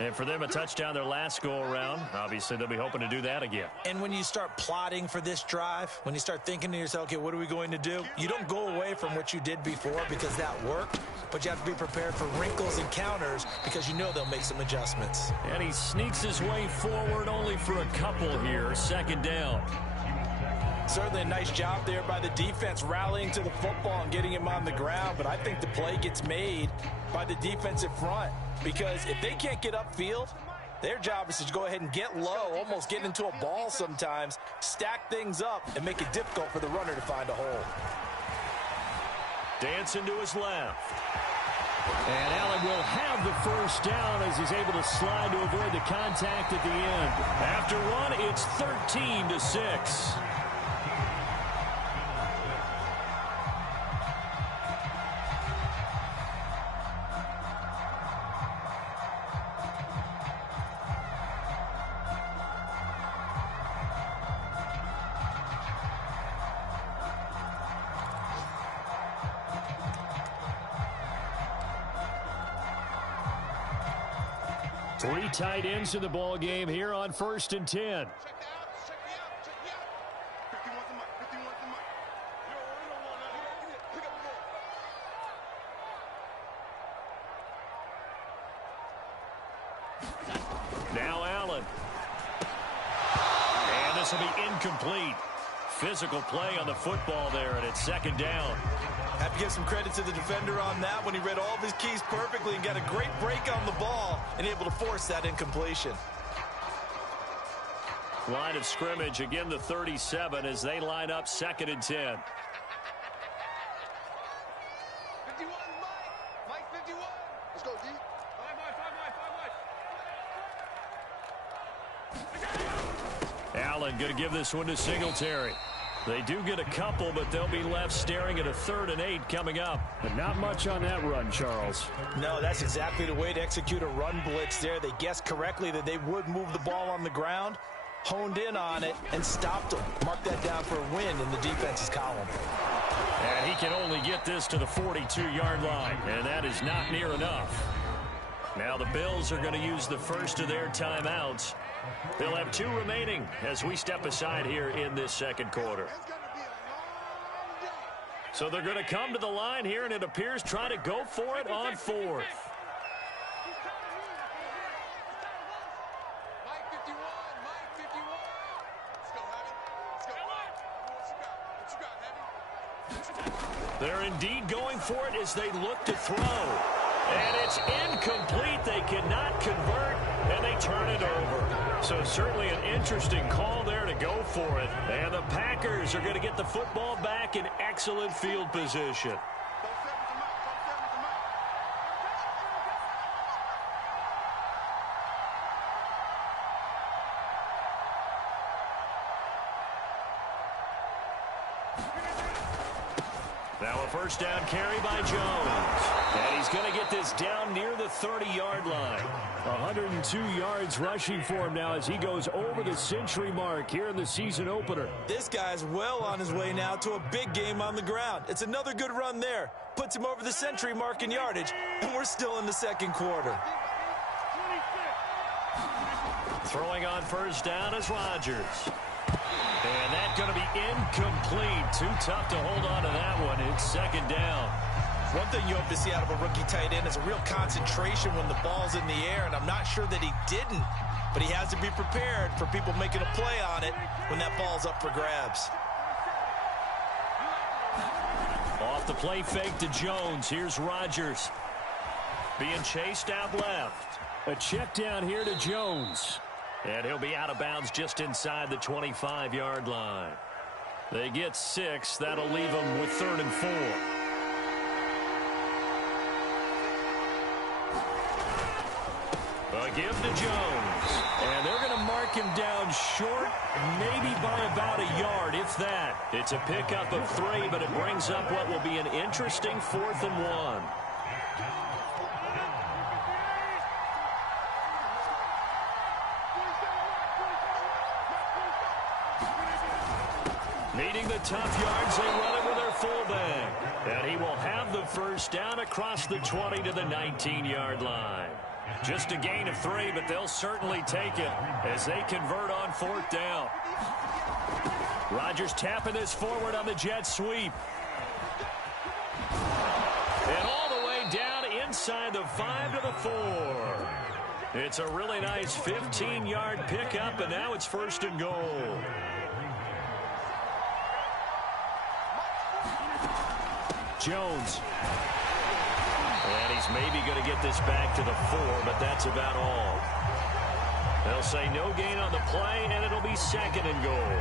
And for them, a touchdown their last go-around. Obviously, they'll be hoping to do that again. And when you start plotting for this drive, when you start thinking to yourself, okay, what are we going to do? You don't go away from what you did before because that worked, but you have to be prepared for wrinkles and counters because you know they'll make some adjustments. And he sneaks his way forward only for a couple here. Second down. Certainly a nice job there by the defense rallying to the football and getting him on the ground, but I think the play gets made by the defensive front because if they can't get upfield, their job is to go ahead and get low, almost get into a ball sometimes, stack things up, and make it difficult for the runner to find a hole. Dancing to his left. And Allen will have the first down as he's able to slide to avoid the contact at the end. After one, it's 13-6. Three tight ends in the ball game here on 1st and 10. Now Allen. And this will be incomplete. Physical play on the football there, and it's second down. Have to give some credit to the defender on that when he read all of his keys perfectly and got a great break on the ball and able to force that incompletion. Line of scrimmage, again the 37 as they line up 2nd and 10. 51, Mike 51. Let's go, D. Five. Allen going to give this one to Singletary. They do get a couple, but they'll be left staring at a 3rd and 8 coming up. But not much on that run, Charles. No, that's exactly the way to execute a run blitz there. They guessed correctly that they would move the ball on the ground, honed in on it, and stopped them. Mark that down for a win in the defense's column. And he can only get this to the 42-yard line, and that is not near enough. Now the Bills are going to use the first of their timeouts. They'll have 2 remaining as we step aside here in this second quarter. So they're going to come to the line here, and it appears trying to go for it on 4th. Mike 51, Mike 51. Let's go, Heavy. Let's go. What you got, Heavy? They're indeed going for it as they look to throw. And it's incomplete. They cannot convert, and they turn it over. So certainly an interesting call there to go for it. And the Packers are going to get the football back in excellent field position. Now a first down carry by Jones. And he's going to get this down near the 30-yard line. 102 yards rushing for him now as he goes over the century mark here in the season opener. This guy's well on his way now to a big game on the ground. It's another good run there. Puts him over the century mark in yardage, and we're still in the second quarter. Throwing on first down is Rodgers. And that's going to be incomplete. Too tough to hold on to that one. It's second down. One thing you hope to see out of a rookie tight end is a real concentration when the ball's in the air, and I'm not sure that he didn't, but he has to be prepared for people making a play on it when that ball's up for grabs. Off the play fake to Jones. Here's Rodgers. Being chased out left. A check down here to Jones. And he'll be out of bounds just inside the 25-yard line. They get 6. That'll leave them with 3rd and 4. A give to Jones. And they're going to mark him down short, maybe by about a yard, if that. It's a pickup of 3, but it brings up what will be an interesting 4th and 1. Needing the tough yards, they run it with their fullback. And he will have the first down across the 20 to the 19-yard line. Just a gain of 3, but they'll certainly take it as they convert on 4th down. Rodgers tapping this forward on the jet sweep. And all the way down inside the 5 to the 4. It's a really nice 15-yard pickup, and now it's 1st and goal. Jones. And he's maybe going to get this back to the 4, but that's about all. They'll say no gain on the play, and it'll be 2nd and goal.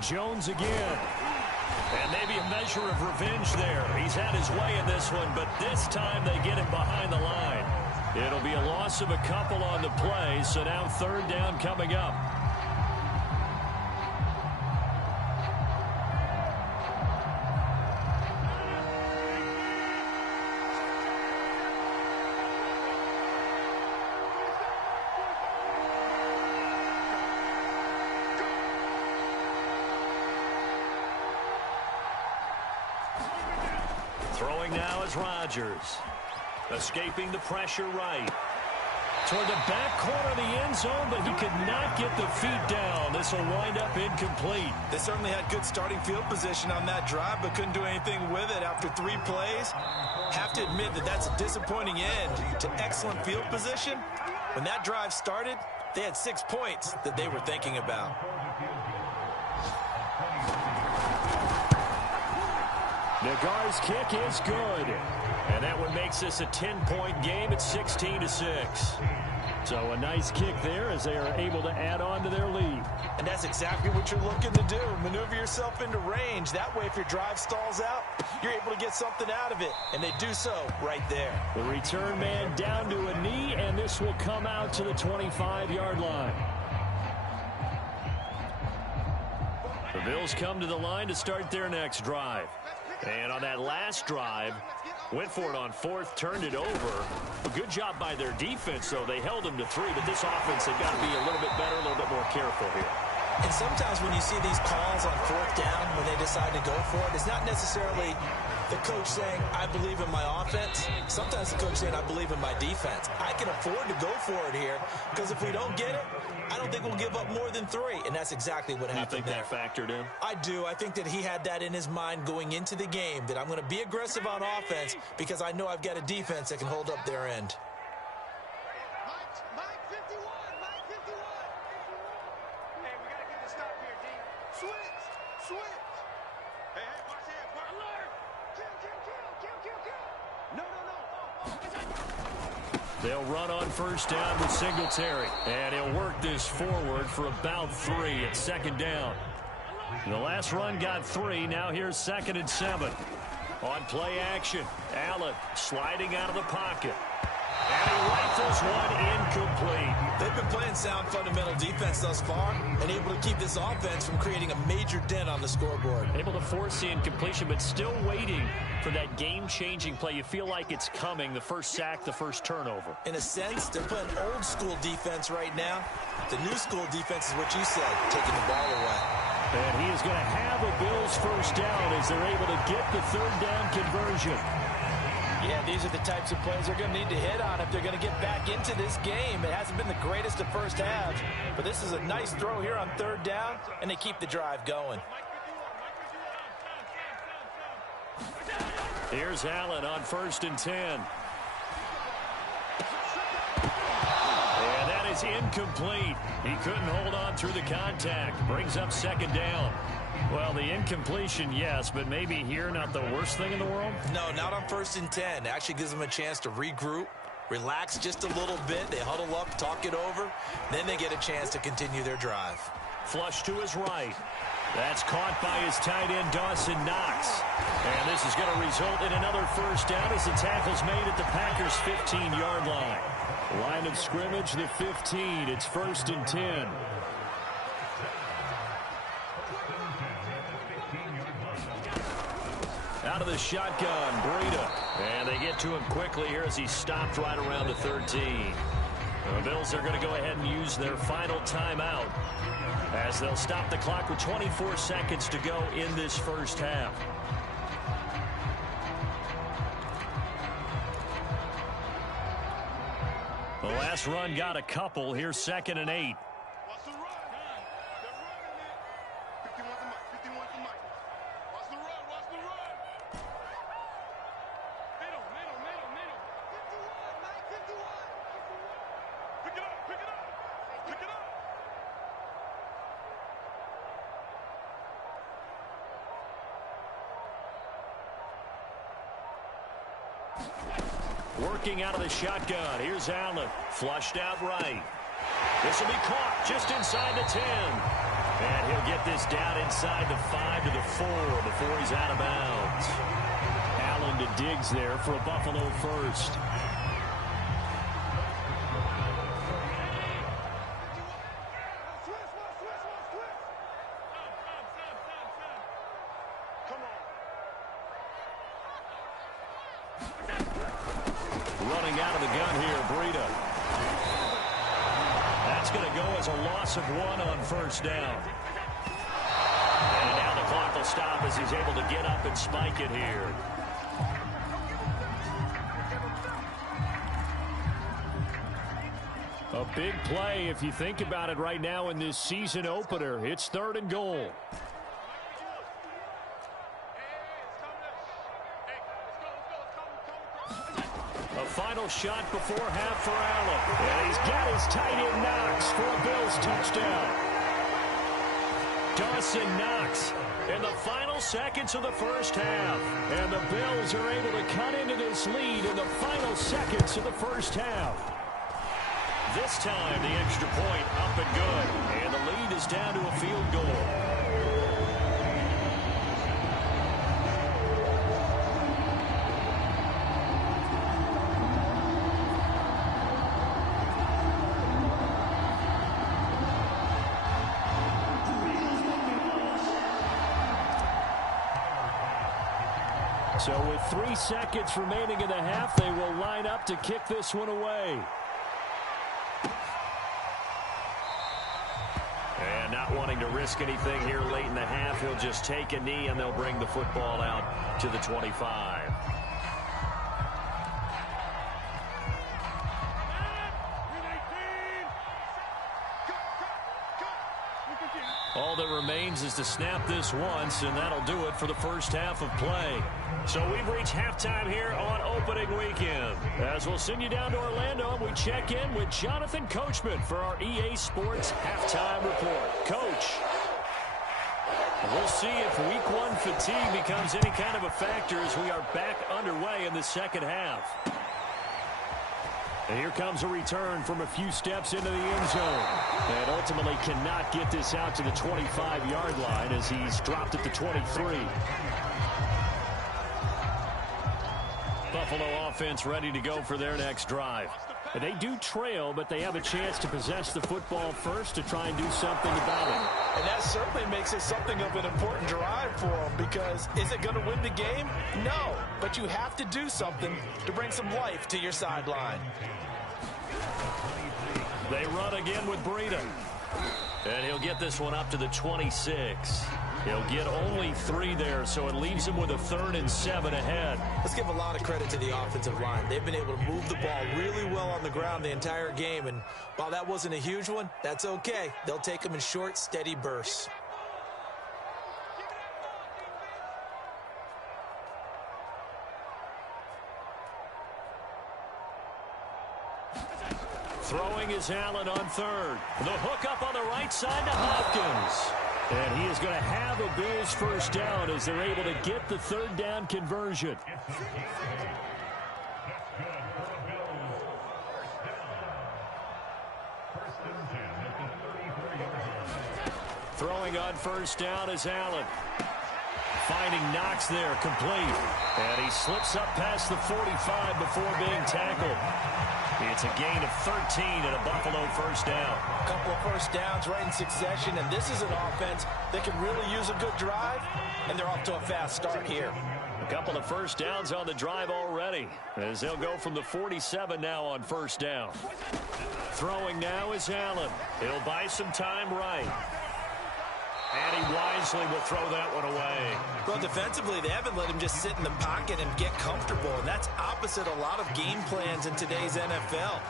Jones again. And maybe a measure of revenge there. He's had his way in this one, but this time they get him behind the line. It'll be a loss of a couple on the play, so now 3rd down coming up. Throwing now is Rodgers. Escaping the pressure right. Toward the back corner of the end zone, but he could not get the feet down. This will wind up incomplete. They certainly had good starting field position on that drive, but couldn't do anything with it after 3 plays. Have to admit that that's a disappointing end to excellent field position. When that drive started, they had 6 points that they were thinking about. Nagar's kick is good. And that one makes this a 10-point game at 16-6. So a nice kick there as they are able to add on to their lead. And that's exactly what you're looking to do. Maneuver yourself into range. That way, if your drive stalls out, you're able to get something out of it. And they do so right there. The return man down to a knee, and this will come out to the 25-yard line. The Bills come to the line to start their next drive. And on that last drive, went for it on 4th, turned it over. A good job by their defense, though. They held them to 3, but this offense, they've got to be a little bit better, a little bit more careful here. And sometimes when you see these calls on 4th down, when they decide to go for it, it's not necessarily the coach saying, I believe in my offense. Sometimes the coach saying, I believe in my defense. I can afford to go for it here, because if we don't get it, I don't think we'll give up more than 3. And that's exactly what happened there. You think that factored in? I do. I think that he had that in his mind going into the game, that I'm going to be aggressive on offense because I know I've got a defense that can hold up their end. Mike 51. Hey, we got to get the stop here, D. Switch. Hey, watch it. Alert. Kill. No. They'll run on 1st down with Singletary. And he'll work this forward for about 3 at 2nd down. The last run got 3. Now here's 2nd and 7. On play action, Allen sliding out of the pocket. And he rifles one incomplete. They've been playing sound fundamental defense thus far and able to keep this offense from creating a major dent on the scoreboard. Able to force the incompletion, but still waiting for that game-changing play. You feel like it's coming, the first sack, the first turnover. In a sense, they're playing old-school defense right now. The new school defense is what you said, taking the ball away. And he is going to have a Bills first down as they're able to get the 3rd down conversion. Yeah, these are the types of plays they're going to need to hit on if they're going to get back into this game. It hasn't been the greatest of first halves, but this is a nice throw here on 3rd down, and they keep the drive going. Here's Allen on 1st and 10. And that is incomplete. He couldn't hold on through the contact. Brings up 2nd down. Well, the incompletion, yes, but maybe here not the worst thing in the world? No, not on 1st and 10. It actually gives them a chance to regroup, relax just a little bit. They huddle up, talk it over. Then they get a chance to continue their drive. Flush to his right. That's caught by his tight end, Dawson Knox. And this is going to result in another first down as the tackle's made at the Packers' 15-yard line. Line of scrimmage, the 15. It's 1st and 10. Out out of the shotgun, Breida. And they get to him quickly here as he stopped right around the 13. The Bills are going to go ahead and use their final timeout as they'll stop the clock with 24 seconds to go in this first half. The last run got a couple. Here's 2nd and 8. Watch the run. They're running it. 51 to Mike. 51 to Mike. Watch the run. Watch the run. Middle. 51, Mike. 51. Pick it up. Pick it up. Pick it up. Working out of the shotgun. Here's Allen. Flushed out right. This will be caught just inside the 10. And he'll get this down inside the 5 to the 4 before he's out of bounds. Allen to Diggs there for a Buffalo first. Running out of the gun here, Breida. That's going to go as a loss of 1 on first down. And now the clock will stop as he's able to get up and spike it here. A big play if you think about it right now in this season opener. It's 3rd and goal. A final shot before half for Allen. And he's got his tight end Knox for a Bills touchdown. Dawson Knox in the final seconds of the first half. And the Bills are able to cut into this lead in the final seconds of the first half. This time the extra point up and good. And the lead is down to a field goal. So with 3 seconds remaining in the half, they will line up to kick this one away. And not wanting to risk anything here late in the half, he'll just take a knee and they'll bring the football out to the 25. All that remains is to snap this once, and that'll do it for the first half of play. So we've reached halftime here on opening weekend. As we'll send you down to Orlando, we check in with Jonathan Coachman for our EA Sports Halftime Report. Coach, we'll see if Week 1 fatigue becomes any kind of a factor as we are back underway in the second half. And here comes a return from a few steps into the end zone. And ultimately cannot get this out to the 25-yard line as he's dropped at the 23. Buffalo offense ready to go for their next drive. And they do trail, but they have a chance to possess the football first to try and do something about it. And that certainly makes it something of an important drive for them, because is it going to win the game? No, but you have to do something to bring some life to your sideline. They run again with Breida. And he'll get this one up to the 26. He'll get only 3 there, so it leaves him with a 3rd and 7 ahead. Let's give a lot of credit to the offensive line. They've been able to move the ball really well on the ground the entire game, and while that wasn't a huge one, that's okay. They'll take them in short, steady bursts. Throwing is Allen on 3rd. The hook up on the right side to Hopkins. And he is going to have a Bills first down as they're able to get the 3rd down conversion. Throwing on first down is Allen. Finding Knox there, complete. And he slips up past the 45 before being tackled. It's a gain of 13 and a Buffalo first down. A couple of first downs right in succession, and this is an offense that can really use a good drive, and they're off to a fast start here. A couple of first downs on the drive already, as they'll go from the 47 now on first down. Throwing now is Allen. He'll buy some time right. And he wisely will throw that one away. Well, defensively, they haven't let him just sit in the pocket and get comfortable, and that's opposite a lot of game plans in today's NFL.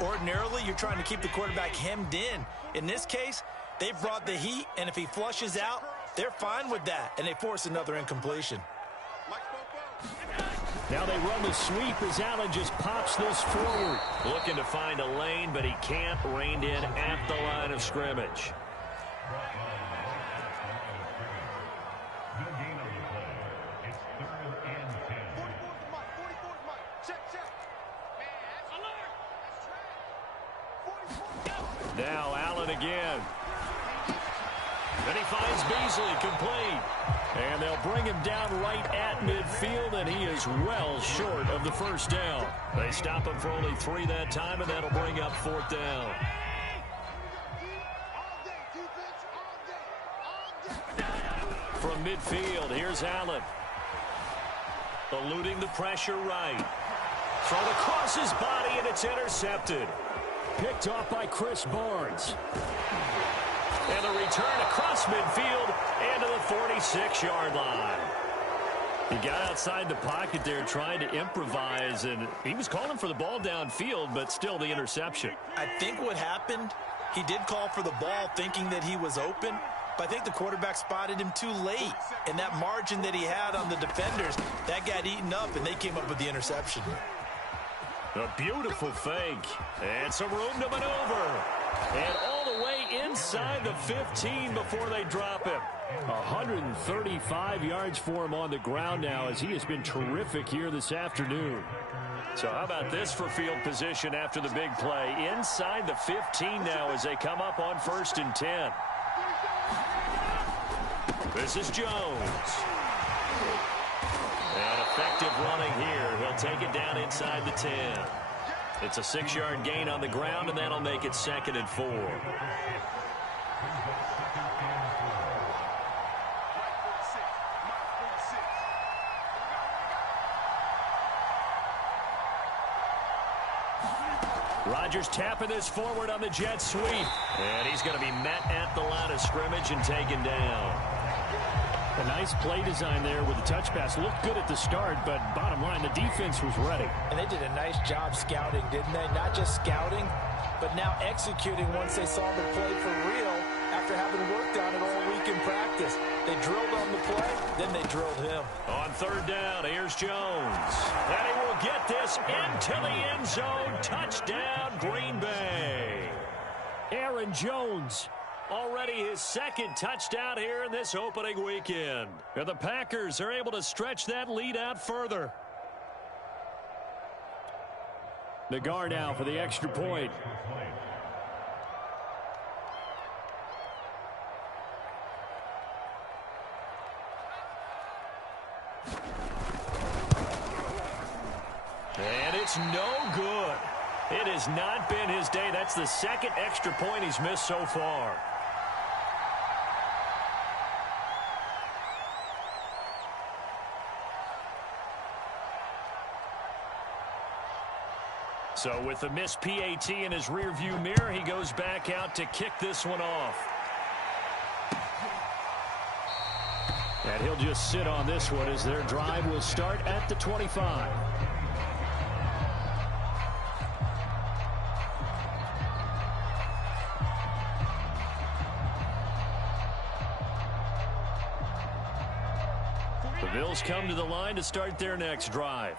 Ordinarily, you're trying to keep the quarterback hemmed in. In this case, they brought the heat, and if he flushes out, they're fine with that, and they force another incompletion. Now they run the sweep as Allen just pops this forward. Looking to find a lane, but he can't. Reined in at the line of scrimmage. Now Allen again. Then he finds Beasley complete. And they'll bring him down right at midfield, and he is well short of the first down. They stop him for only 3 that time, and that'll bring up 4th down. From midfield, here's Allen. Eluding the pressure right. Thrown across his body, and it's intercepted. Picked off by Chris Barnes. And the return across midfield and to the 46-yard line. He got outside the pocket there trying to improvise, and he was calling for the ball downfield, but still the interception. I think what happened, he did call for the ball thinking that he was open, but I think the quarterback spotted him too late. And that margin that he had on the defenders, that got eaten up, and they came up with the interception. A beautiful fake. And some room to maneuver. And all the way inside the 15 before they drop him. 135 yards for him on the ground now, as he has been terrific here this afternoon. So how about this for field position after the big play? Inside the 15 now as they come up on 1st and 10. This is Jones. And effective running here. He'll take it down inside the 10. It's a 6-yard gain on the ground, and that'll make it 2nd and 4. Rodgers tapping this forward on the jet sweep. And he's going to be met at the line of scrimmage and taken down. A nice play design there with the touch pass. Looked good at the start, but bottom line, the defense was ready. And they did a nice job scouting, didn't they? Not just scouting, but now executing once they saw the play for real after having worked on it all week in practice. They drilled on the play, then they drilled him. On 3rd down, here's Jones. And he will get this into the end zone. Touchdown, Green Bay. Aaron Jones. Already his 2nd touchdown here in this opening weekend. And the Packers are able to stretch that lead out further. Nagar now for the extra point. And it's no good. It has not been his day. That's the 2nd extra point he's missed so far. So with the missed PAT in his rearview mirror, he goes back out to kick this one off. And he'll just sit on this one as their drive will start at the 25. The Bills come to the line to start their next drive.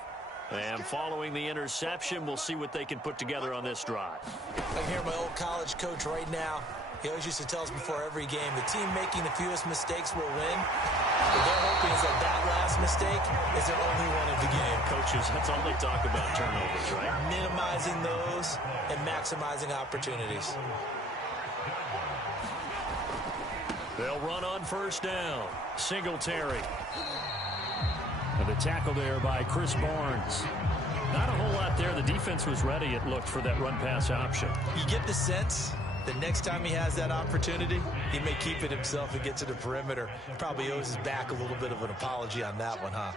And following the interception, we'll see what they can put together on this drive. I can hear my old college coach right now. He always used to tell us before every game, the team making the fewest mistakes will win. What they're hoping is that last mistake is their only one of the game. Coaches, that's all they talk about, turnovers, right? Minimizing those and maximizing opportunities. They'll run on 1st down. Singletary. And the tackle there by Chris Barnes. Not a whole lot there. The defense was ready, it looked, for that run-pass option. You get the sense that next time he has that opportunity, he may keep it himself and get to the perimeter. Probably owes his back a little bit of an apology on that one, huh?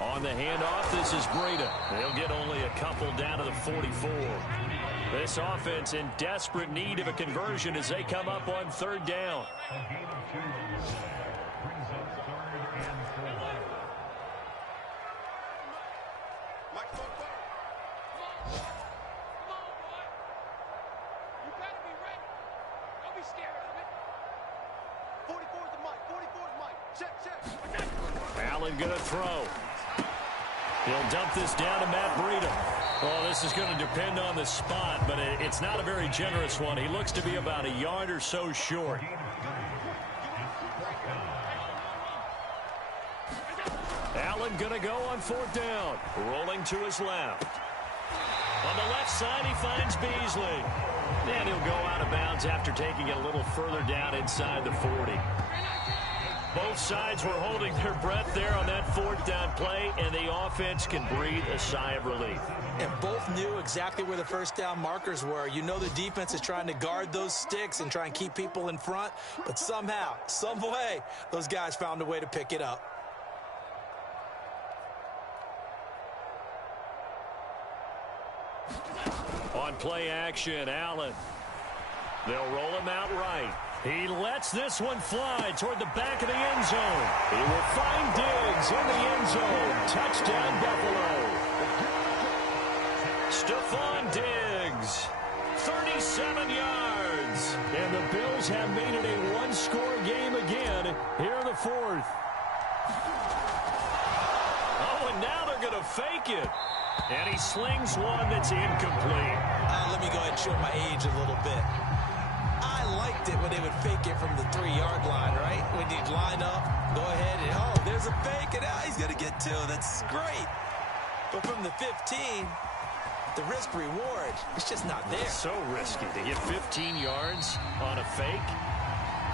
On the handoff, this is Breida. They'll get only a couple down to the 44. This offense in desperate need of a conversion as they come up on third down. Allen going to throw. He'll dump this down to Matt Breida. Well, this is going to depend on the spot, but it's not a very generous one. He looks to be about a yard or so short. Allen going to go on fourth down. Rolling to his left. On the left side, he finds Beasley. And he'll go out of bounds after taking it a little further down inside the 40. Both sides were holding their breath there on that fourth down play, and the offense can breathe a sigh of relief. And both knew exactly where the first down markers were. You know the defense is trying to guard those sticks and try and keep people in front, but somehow, some way, those guys found a way to pick it up. On play action, Allen. They'll roll him out right. He lets this one fly toward the back of the end zone. He will find Diggs in the end zone. Touchdown, Buffalo. Stephon Diggs, 37 yards. And the Bills have made it a one-score game again here in the fourth. Oh, and now they're going to fake it. And he slings one that's incomplete. Let me go ahead and show my age a little bit. I liked it when they would fake it from the 3-yard line, right? When you'd line up, go ahead, and oh, there's a fake, and he's going to get 2. That's great. But from the 15, the risk-reward, it's just not there. It's so risky to get 15 yards on a fake.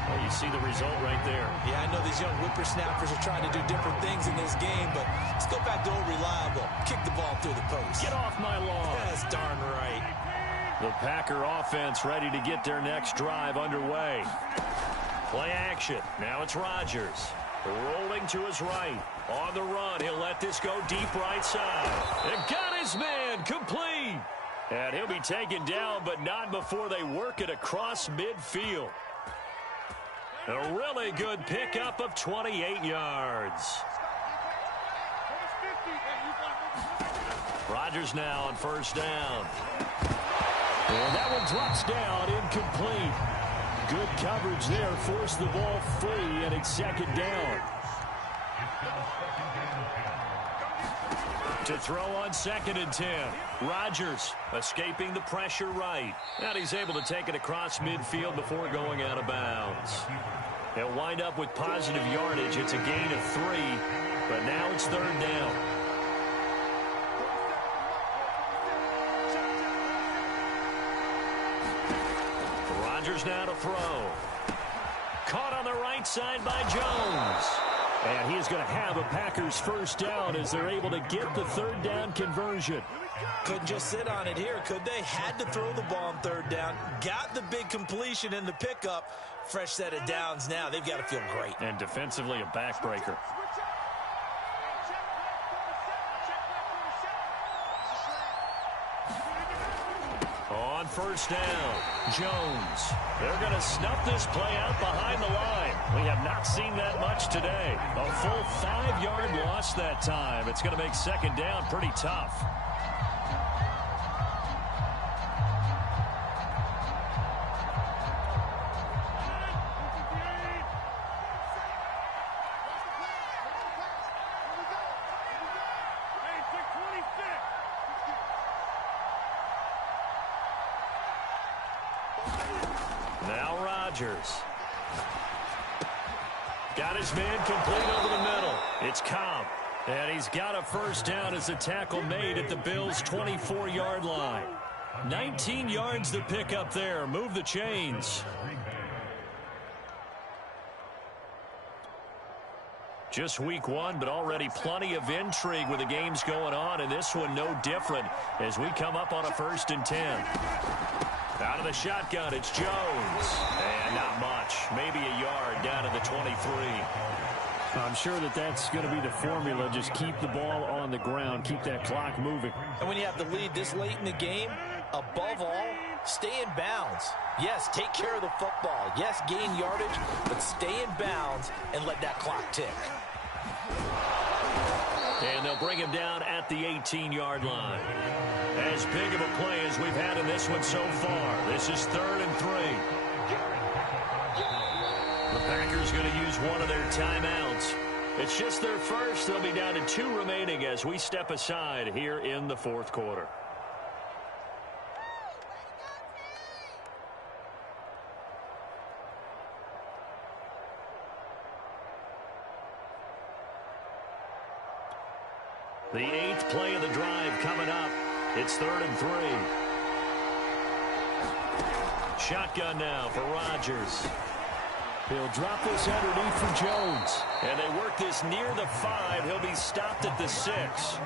Well, you see the result right there. Yeah, I know these young whippersnappers are trying to do different things in this game, but let's go back to old reliable. Kick the ball through the post. Get off my lawn. That's darn right. The Packer offense ready to get their next drive underway. Play action. Now it's Rodgers. Rolling to his right. On the run. He'll let this go deep right side. And got his man. Complete. And he'll be taken down, but not before they work it across midfield. A really good pickup of 28 yards. Rodgers now on first down. And that one drops down, incomplete. Good coverage there, forced the ball free, and it's second down. To throw on 2nd and 10. Rodgers escaping the pressure right. And he's able to take it across midfield before going out of bounds. He'll wind up with positive yardage. It's a gain of 3, but now it's third down. Rodgers now to throw. Caught on the right side by Jones. And he is going to have a Packers first down as they're able to get the third down conversion. Couldn't just sit on it here, could they? Had to throw the ball on third down. Got the big completion in the pickup. Fresh set of downs now. They've got to feel great. And defensively a backbreaker. On first down, Jones. They're going to snuff this play out behind the line. We have not seen that much today. A full 5-yard loss that time. It's going to make second down pretty tough. Now Rodgers. Got his man complete over the middle. It's Cobb. And he's got a first down as the tackle made at the Bills' 24-yard line. 19 yards to pick up there. Move the chains. Just week 1, but already plenty of intrigue with the games going on, and this one no different as we come up on a 1st and 10. Out of the shotgun, it's Jones. And not much. Maybe a yard down to the 23. I'm sure that that's going to be the formula. Just keep the ball on the ground, keep that clock moving. And when you have the lead this late in the game, above all, stay in bounds. Yes, take care of the football. Yes, gain yardage, but stay in bounds and let that clock tick. And they'll bring him down at the 18-yard line. As big of a play as we've had in this one so far. This is 3rd and 3. The Packers going to use one of their timeouts. It's just their first. They'll be down to 2 remaining as we step aside here in the 4th quarter. The 8th play of the drive coming up. It's 3rd and 3. Shotgun now for Rodgers. He'll drop this underneath for Jones. And they work this near the 5. He'll be stopped at the 6.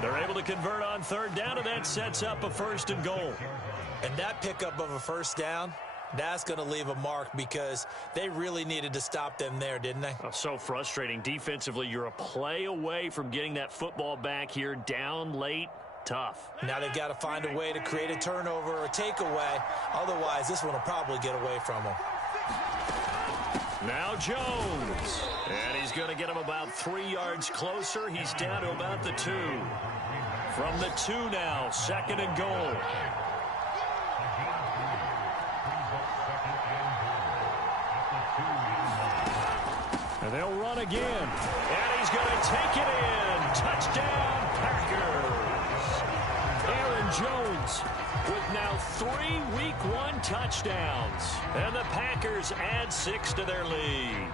They're able to convert on 3rd down, and that sets up a 1st and goal. And that pickup of a 1st down, that's going to leave a mark because they really needed to stop them there, didn't they? Oh, so frustrating. Defensively, you're a play away from getting that football back here. Down late, tough. Now they've got to find a way to create a turnover or a takeaway. Otherwise, this one will probably get away from them. Now Jones. And he's going to get him about 3 yards closer. He's down to about the 2. From the 2 now, 2nd and goal. And they'll run again. And he's going to take it in. Touchdown, Packers. Aaron Jones with now 3 Week 1 touchdowns. And the Packers add 6 to their lead.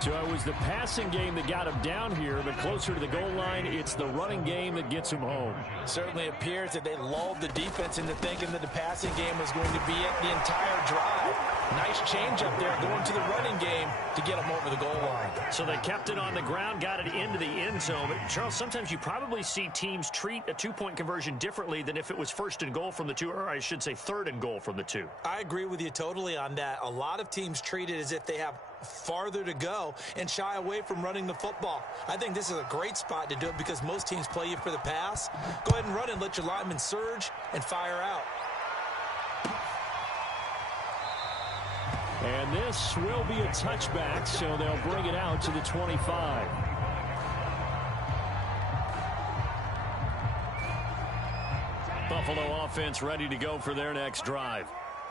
So it was the passing game that got him down here, but closer to the goal line, it's the running game that gets him home. Certainly appears that they lulled the defense into thinking that the passing game was going to be it the entire drive. Nice change up there going to the running game to get them over the goal line. So they kept it on the ground, got it into the end zone. But Charles, sometimes you probably see teams treat a 2-point conversion differently than if it was 1st and goal from the 2, or I should say 3rd and goal from the 2. I agree with you totally on that. A lot of teams treat it as if they have farther to go and shy away from running the football. I think this is a great spot to do it because most teams play you for the pass. Go ahead and run and let your linemen surge and fire out. And this will be a touchback, so they'll bring it out to the 25. Buffalo offense ready to go for their next drive.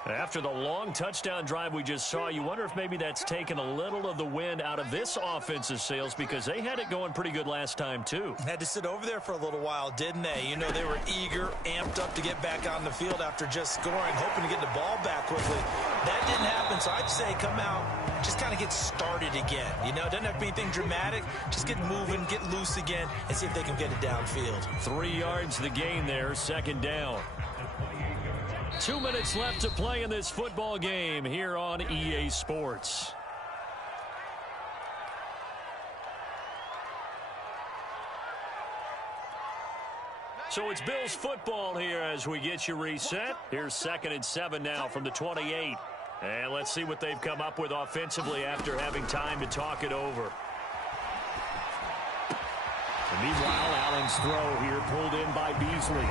After the long touchdown drive we just saw, you wonder if maybe that's taken a little of the wind out of this offense's sails because they had it going pretty good last time, too. Had to sit over there for a little while, didn't they? You know, they were eager, amped up to get back on the field after just scoring, hoping to get the ball back quickly. That didn't happen, so I'd say come out, just kind of get started again. You know, it doesn't have to be anything dramatic. Just get moving, get loose again, and see if they can get it downfield. 3 yards the gain there, 2nd down. 2 minutes left to play in this football game here on EA Sports. So it's Bills football here as we get you reset. Here's 2nd and 7 now from the 28. And let's see what they've come up with offensively after having time to talk it over. And meanwhile, Allen's throw here pulled in by Beasley.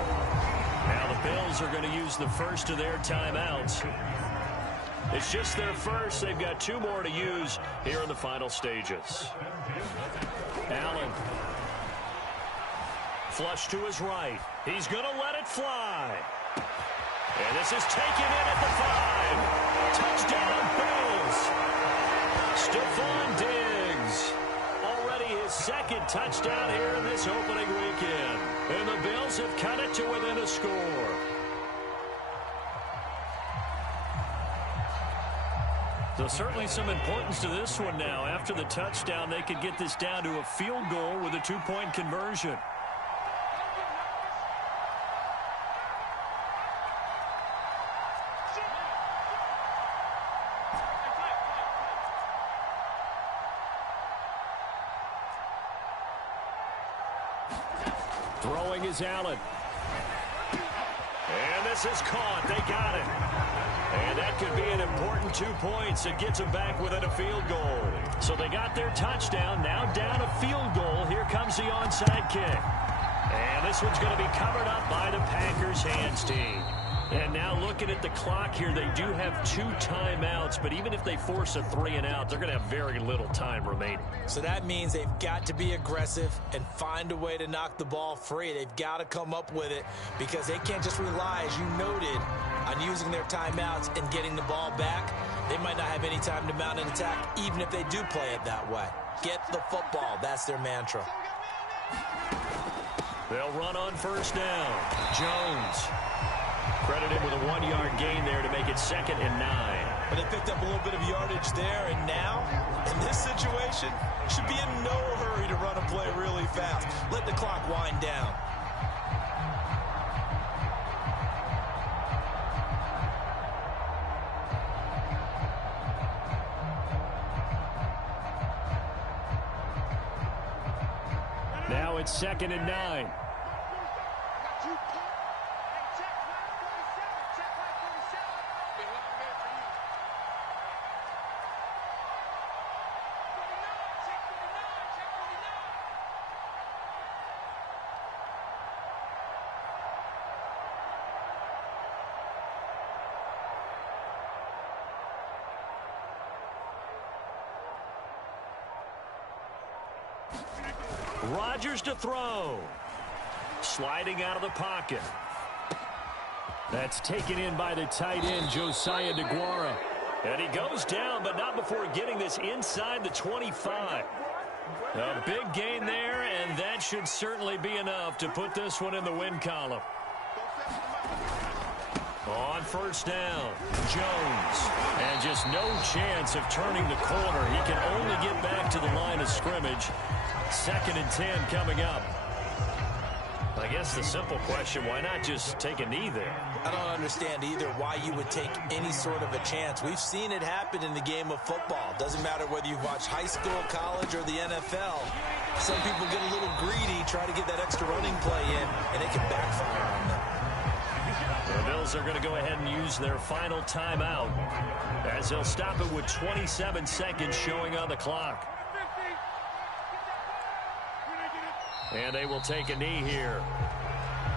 Now the Bills are going to use the first of their timeouts. It's just their first. They've got 2 more to use here in the final stages. Allen. Flush to his right. He's going to let it fly. And this is taken in at the 5. Touchdown, Bills. Stephon Diggs. Already his 2nd touchdown here in this opening weekend. And the Bills have cut it to within a score. So certainly some importance to this one now. After the touchdown, they could get this down to a field goal with a 2-point conversion. Throwing is Allen. And this is caught. They got it. And that could be an important 2 points. It gets them back within a field goal. So they got their touchdown. Now down a field goal. Here comes the onside kick. And this one's going to be covered up by the Packers hands team. And now looking at the clock here, they do have 2 timeouts, but even if they force a 3-and-out, they're going to have very little time remaining. So that means they've got to be aggressive and find a way to knock the ball free. They've got to come up with it because they can't just rely, as you noted, on using their timeouts and getting the ball back. They might not have any time to mount an attack, even if they do play it that way. Get the football. That's their mantra. They'll run on first down. Jones. Credited with a 1-yard gain there to make it 2nd and 9. But they picked up a little bit of yardage there, and now, in this situation, should be in no hurry to run a play really fast. Let the clock wind down. Now it's 2nd and 9. Rodgers to throw. Sliding out of the pocket. That's taken in by the tight end, Josiah DeGuara. And he goes down, but not before getting this inside the 25. A big gain there, and that should certainly be enough to put this one in the win column. On first down, Jones. And just no chance of turning the corner. He can only get back to the line of scrimmage. 2nd and 10 coming up. I guess the simple question, why not just take a knee there? I don't understand either why you would take any sort of a chance. We've seen it happen in the game of football. Doesn't matter whether you've watched high school, college, or the NFL. Some people get a little greedy, try to get that extra running play in, and it can backfire on them. The Bills are going to go ahead and use their final timeout as they'll stop it with 27 seconds showing on the clock. And they will take a knee here.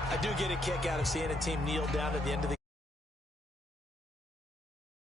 I do get a kick out of seeing a team kneel down at the end of the